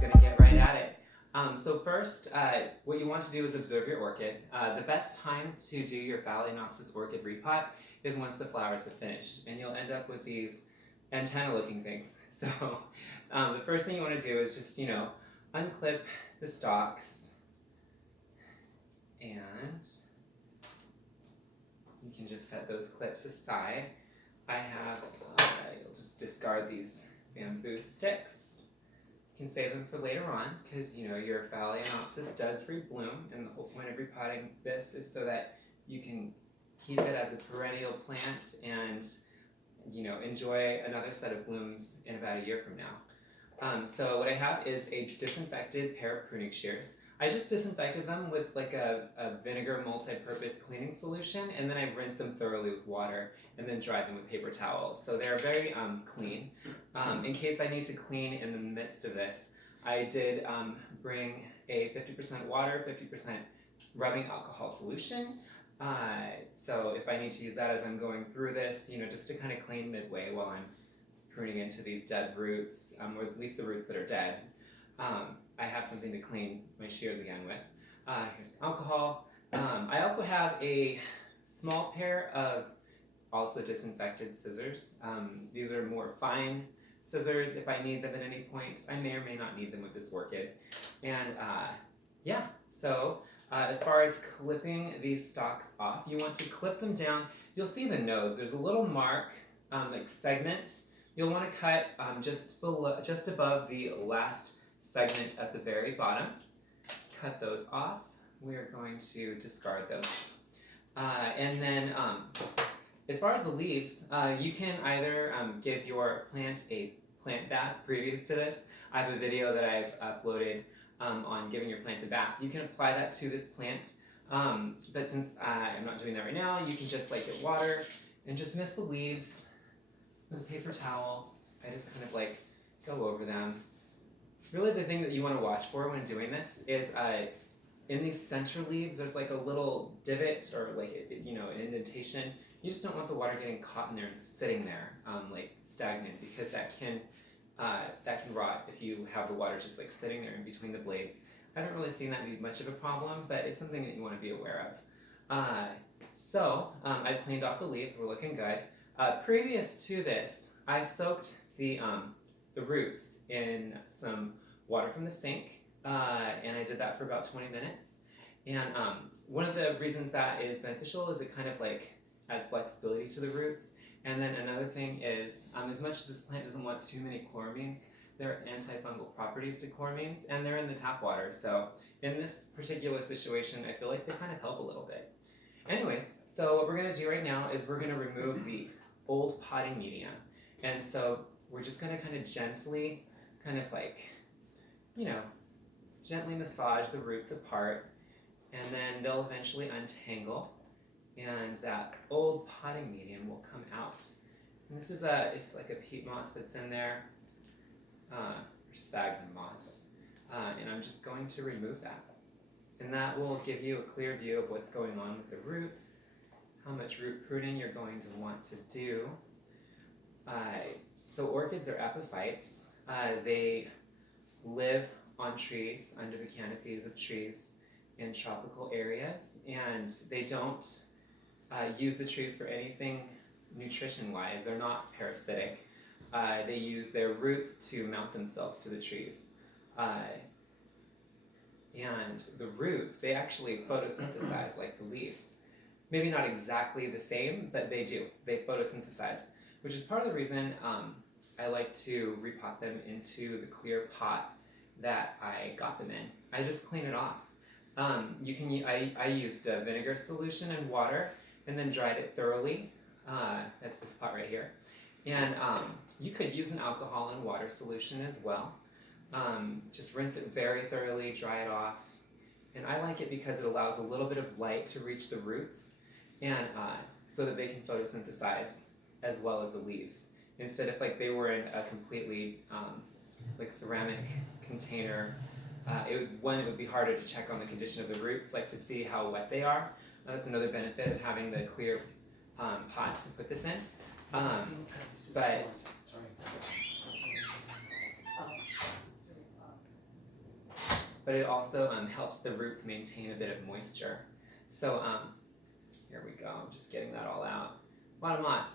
going to get right at it. So first, what you want to do is observe your orchid. The best time to do your Phalaenopsis orchid repot is once the flowers have finished, and you'll end up with these antenna-looking things. So the first thing you want to do is just, unclip the stalks, and you can just set those clips aside. You'll just discard these bamboo sticks. You can save them for later on because your Phalaenopsis does rebloom, and the whole point of repotting this is so that you can keep it as a perennial plant and enjoy another set of blooms in about a year from now. So what I have is a disinfected pair of pruning shears. I just disinfected them with like a vinegar multi-purpose cleaning solution, and then I rinsed them thoroughly with water and then dried them with paper towels. So they're very clean. In case I need to clean in the midst of this, I did bring a 50% water, 50% rubbing alcohol solution. So if I need to use that as I'm going through this, just to kind of clean midway while I'm pruning into these dead roots, or at least the roots that are dead, I have something to clean my shears again with. Here's the alcohol. I also have a small pair of also disinfected scissors. These are more fine scissors if I need them at any point. I may or may not need them with this orchid. And yeah, so as far as clipping these stalks off, you want to clip them down. You'll see the nodes. There's a little mark, like segments. You'll want to cut just above the last segment at the very bottom. Cut those off. We are going to discard those. And then as far as the leaves, you can either give your plant a plant bath previous to this. I have a video that I've uploaded on giving your plant a bath. You can apply that to this plant, but since I'm not doing that right now, you can just get water and just mist the leaves with a paper towel. I just kind of go over them. Really the thing that you want to watch for when doing this is in these center leaves, there's a little divot or an indentation. You just don't want the water getting caught in there and sitting there stagnant, because that can rot if you have the water just sitting there in between the blades. I haven't really seen that be much of a problem, but it's something that you want to be aware of. So I've cleaned off the leaves. We're looking good. Previous to this, I soaked the roots in some water from the sink, and I did that for about 20 minutes. And one of the reasons that is beneficial is it kind of adds flexibility to the roots. And then another thing is, as much as this plant doesn't want too many chloramines, there are antifungal properties to chloramines, and they're in the tap water. So in this particular situation, I feel like they kind of help a little bit. Anyways, so what we're going to do right now is we're going to remove the old potting media. And so we're just going to kind of gently, gently massage the roots apart, and then they'll eventually untangle, and that old potting medium will come out. And this is it's like a peat moss that's in there, or sphagnum moss, and I'm just going to remove that. And that will give you a clear view of what's going on with the roots, how much root pruning you're going to want to do. So orchids are epiphytes. They live on trees, under the canopies of trees in tropical areas, and they don't use the trees for anything nutrition-wise. They're not parasitic. They use their roots to mount themselves to the trees. And the roots, they actually photosynthesize like the leaves. Maybe not exactly the same, but they do. They photosynthesize, which is part of the reason I like to repot them into the clear pot that I got them in. I just clean it off. I used a vinegar solution and water, and then dried it thoroughly. That's this pot right here. And you could use an alcohol and water solution as well. Just rinse it very thoroughly, dry it off. And I like it because it allows a little bit of light to reach the roots, and so that they can photosynthesize as well as the leaves. Instead of they were in a completely ceramic container, it would be harder to check on the condition of the roots, to see how wet they are. That's another benefit of having the clear pot to put this in. But but it also helps the roots maintain a bit of moisture. So here we go, I'm just getting that all out. A lot of moss.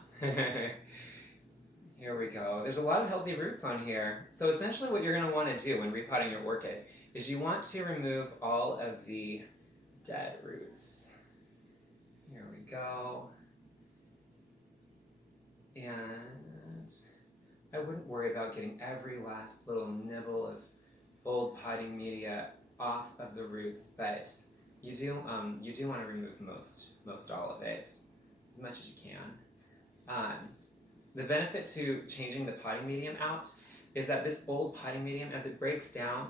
Here we go. There's a lot of healthy roots on here. So essentially what you're going to want to do when repotting your orchid is you want to remove all of the dead roots. Here we go. And I wouldn't worry about getting every last little nibble of old potting media off of the roots, but you do want to remove most all of it, as much as you can. The benefit to changing the potting medium out is that this old potting medium, as it breaks down,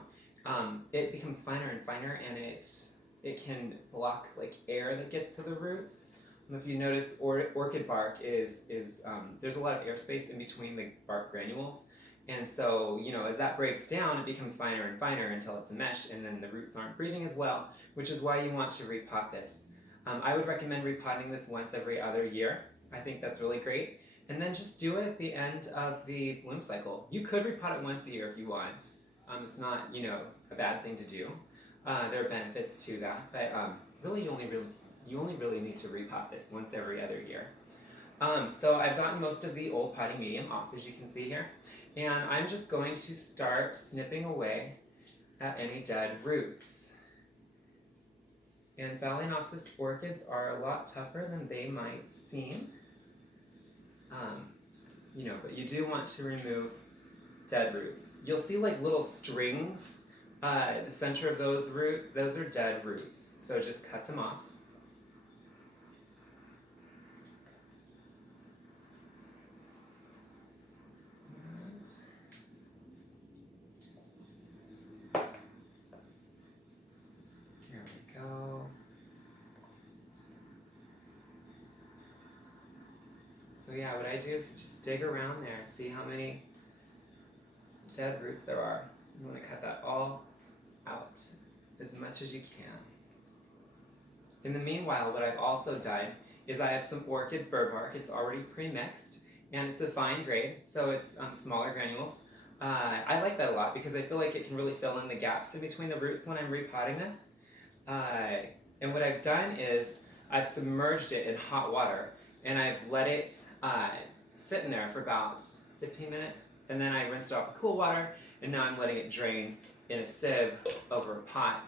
it becomes finer and finer, and it can block like air that gets to the roots. If you notice, orchid bark is there's a lot of airspace in between the bark granules, and so as that breaks down, it becomes finer and finer until it's a mesh, and then the roots aren't breathing as well, which is why you want to repot this. I would recommend repotting this once every other year. I think that's really great. And then just do it at the end of the bloom cycle. You could repot it once a year if you want. It's not, a bad thing to do. There are benefits to that, but really you only really need to repot this once every other year. So I've gotten most of the old potting medium off, as you can see here, and I'm just going to start snipping away at any dead roots. And Phalaenopsis orchids are a lot tougher than they might seem. But you do want to remove dead roots. You'll see like little strings at the center of those roots. Those are dead roots, so just cut them off. Here we go. So yeah, what I do is just dig around there and see how many dead roots there are. You want to cut that all out as much as you can. In the meanwhile, what I've also done is I have some orchid fir bark. It's already pre-mixed, and it's a fine grade, so it's smaller granules. I like that a lot because I feel like it can really fill in the gaps in between the roots when I'm repotting this. And what I've done is I've submerged it in hot water, and I've let it sit in there for about 15 minutes, and then I rinsed it off with cool water, and now I'm letting it drain in a sieve over a pot.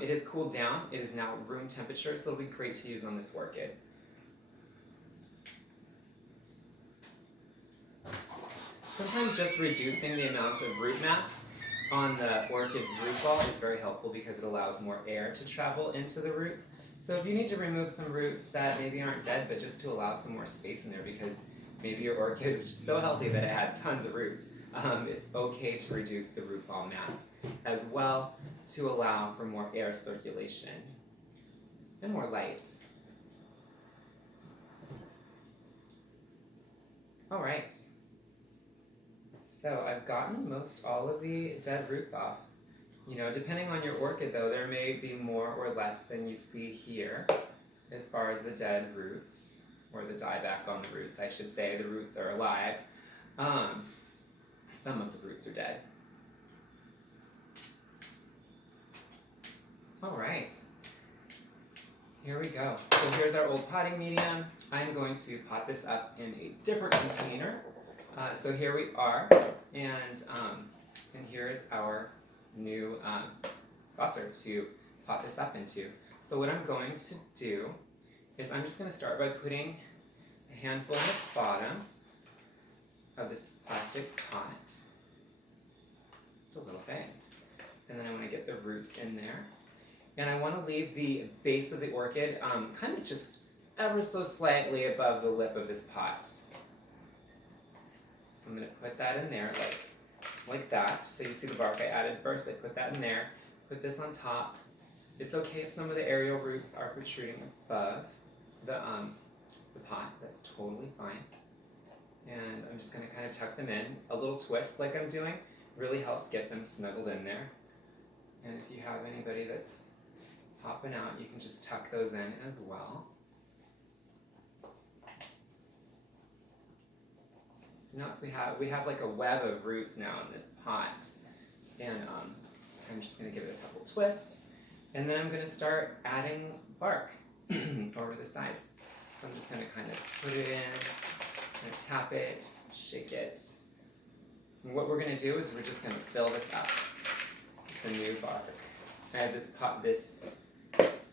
It has cooled down. It is now room temperature, so it'll be great to use on this orchid. Sometimes just reducing the amount of root mass on the orchid root ball is very helpful because it allows more air to travel into the roots. So if you need to remove some roots that maybe aren't dead, but just to allow some more space in there because maybe your orchid was just so healthy that it had tons of roots, it's okay to reduce the root ball mass as well to allow for more air circulation and more light. All right. So I've gotten most all of the dead roots off. Depending on your orchid though, there may be more or less than you see here as far as the dead roots, or the dieback on the roots, I should say. The roots are alive. Some of the roots are dead. All right, here we go. So here's our old potting medium. I'm going to pot this up in a different container. So here we are, and here is our new saucer to pot this up into. So what I'm going to do is I'm just going to start by putting a handful at the bottom of this plastic pot, just a little bit, and then I want to get the roots in there. And I want to leave the base of the orchid kind of just ever so slightly above the lip of this pot. So I'm going to put that in there like that. So you see the bark I added first, I put that in there, put this on top. It's okay if some of the aerial roots are protruding above the pot, that's totally fine. And I'm just going to kind of tuck them in. A little twist like I'm doing really helps get them snuggled in there. And if you have anybody that's popping out, you can just tuck those in as well. So now we have like a web of roots now in this pot, and I'm just going to give it a couple twists, and then I'm going to start adding bark over the sides. So I'm just going to kind of put it in, and tap it, shake it. And what we're going to do is we're just going to fill this up with the new bark. I have this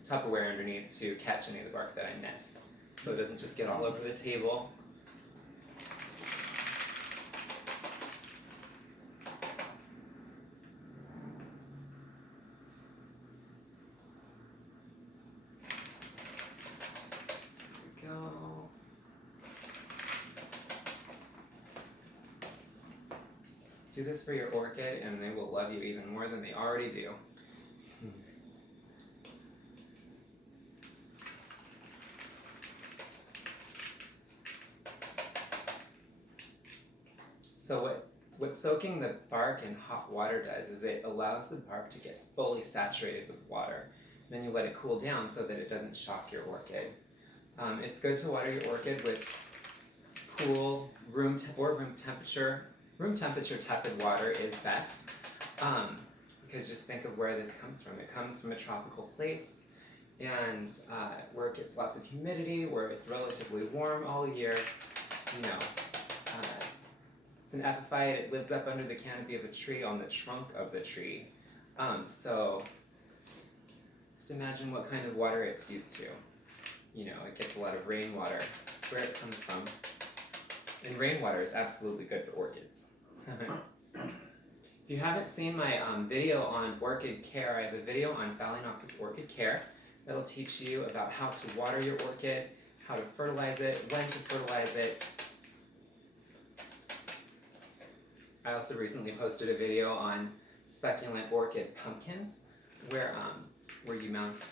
Tupperware underneath to catch any of the bark that I miss, so it doesn't just get all over the table. There we go. Do this for your orchid and they will love you even more than they already do. So what soaking the bark in hot water does is it allows the bark to get fully saturated with water. Then you let it cool down so that it doesn't shock your orchid. It's good to water your orchid with cool room temperature tepid water is best, because just think of where this comes from. It comes from a tropical place, and where it gets lots of humidity, where it's relatively warm all year. It's an epiphyte. It lives up under the canopy of a tree on the trunk of the tree. So just imagine what kind of water it's used to. It gets a lot of rainwater, where it comes from. And rainwater is absolutely good for orchids. If you haven't seen my video on orchid care, I have a video on Phalaenopsis orchid care that'll teach you about how to water your orchid, how to fertilize it, when to fertilize it. I also recently posted a video on succulent orchid pumpkins, where you mount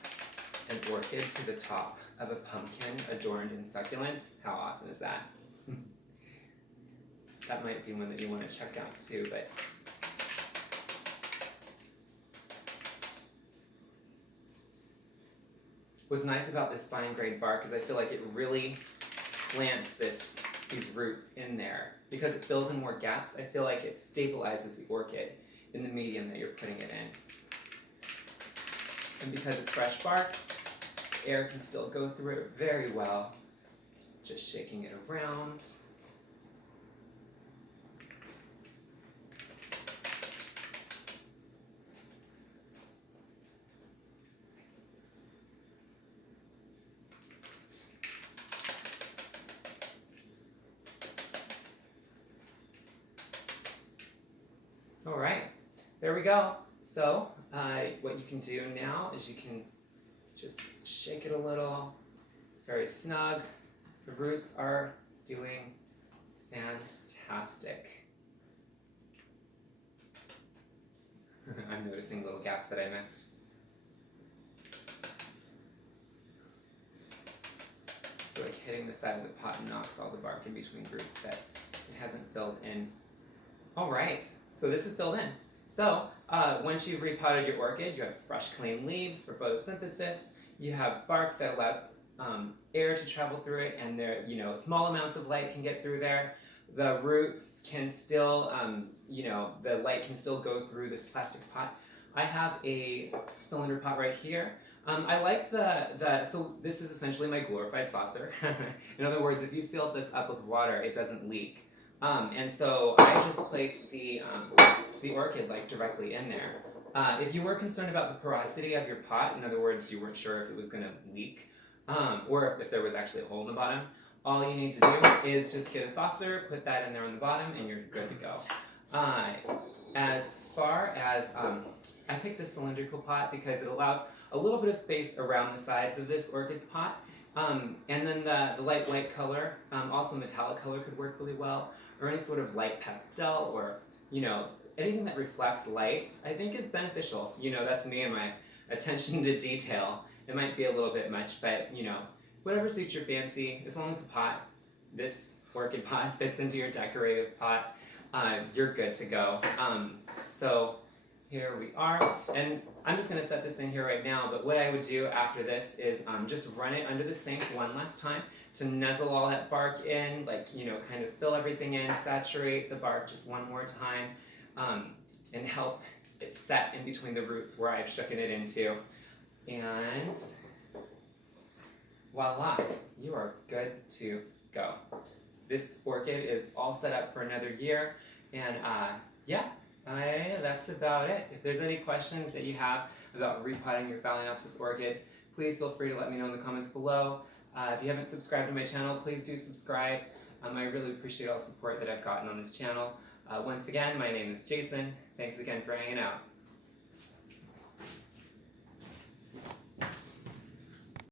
an orchid to the top of a pumpkin adorned in succulents. How awesome is that? That might be one that you want to check out too, but what's nice about this fine grained bark is I feel like it really plants these roots in there. Because it fills in more gaps, I feel like it stabilizes the orchid in the medium that you're putting it in. And because it's fresh bark, air can still go through it very well. Just shaking it around. All right, there we go. So what you can do now is you can just shake it a little. It's very snug. The roots are doing fantastic. I'm noticing little gaps that I missed. I feel like hitting the side of the pot knocks all the bark in between roots that it hasn't filled in. All right, so this is filled in. So once you've repotted your orchid, you have fresh, clean leaves for photosynthesis. You have bark that allows air to travel through it, and there, small amounts of light can get through there. The roots can still, the light can still go through this plastic pot. I have a cylinder pot right here. I like so this is essentially my glorified saucer. In other words, if you fill this up with water, it doesn't leak. And so I just placed the orchid directly in there. If you were concerned about the porosity of your pot, in other words, you weren't sure if it was going to leak, or if there was actually a hole in the bottom, all you need to do is just get a saucer, put that in there on the bottom, and you're good to go. As far as, I picked this cylindrical pot because it allows a little bit of space around the sides of this orchid's pot. And then the light white color, also metallic color could work really well, or any sort of light pastel, or, anything that reflects light, I think is beneficial. That's me and my attention to detail. It might be a little bit much, but, whatever suits your fancy, as long as the pot, this orchid pot, fits into your decorative pot, you're good to go. So here we are, and I'm just going to set this in here right now, but what I would do after this is just run it under the sink one last time to nuzzle all that bark in, kind of fill everything in, saturate the bark just one more time, and help it's set in between the roots where I've shooken it into. And voila, you are good to go. This orchid is all set up for another year, and yeah, that's about it. If there's any questions that you have about repotting your Phalaenopsis orchid, please feel free to let me know in the comments below. If you haven't subscribed to my channel, please do subscribe. I really appreciate all the support that I've gotten on this channel. Once again, my name is Jason. Thanks again for hanging out.